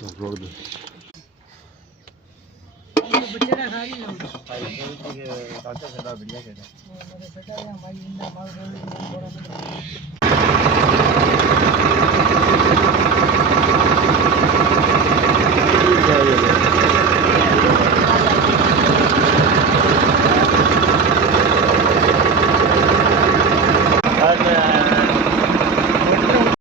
रोक दे बच्चे ना खा नहीं ना भाई के चाचा से बढ़िया खेला मेरे बेटा या हमारी इंदा मार